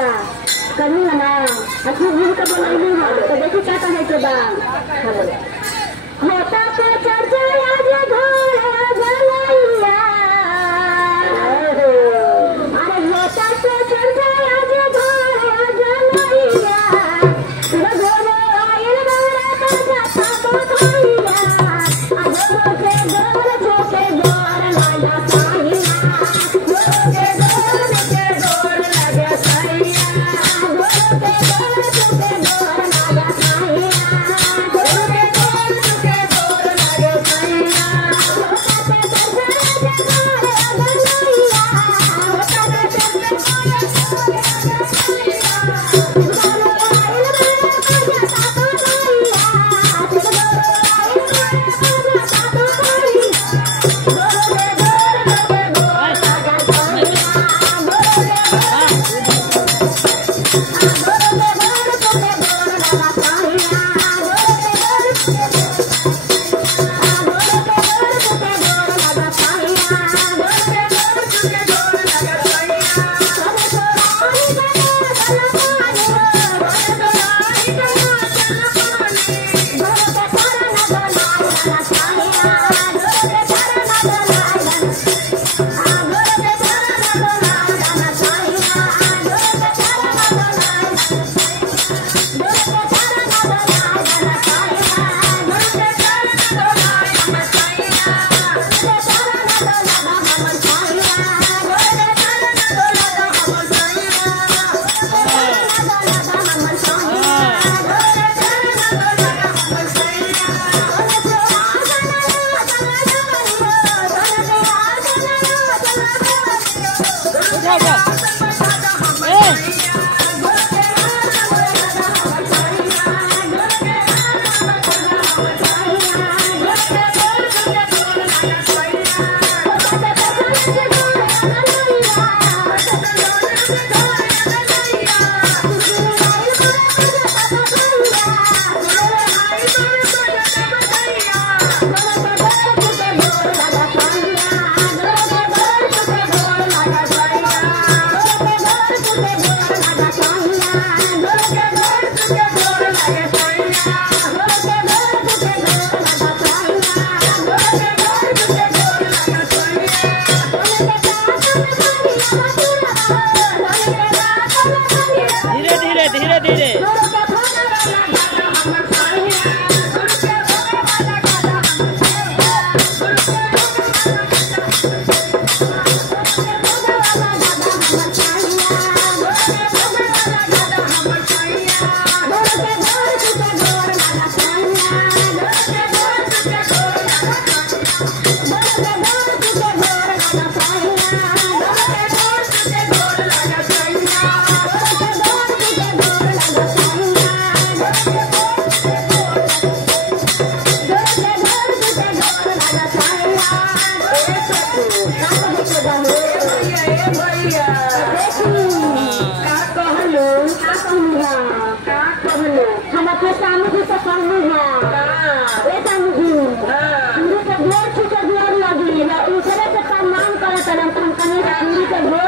बा करनी है ना अच्छी भूल का बोलनी है तो देखो क्या कहे के बा होता तो चर्चा आज घर जलैया अरे होता तो चर्चा आज घर जलैया गोरे आयल बारा का जाता तो भैया आज गोरे गोर छोटे गोर लाया साहिया गोरे गोर के गोर लाया साहिया गोरे गोर छोटे गोर लाया साहिया गोरे गोर के गोर लाया साहिया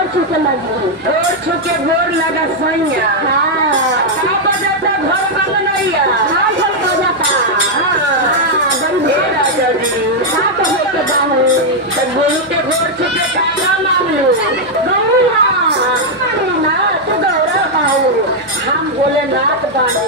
गोर छुके गोर लगा सैया का बजाता घर बंगनैया घर बजाता राजा जी का कहे के बाहर तो गोलू के गोर छुके का मांग लो गौरा ना तो गौरा बाबू हम बोले नाथ बाड़े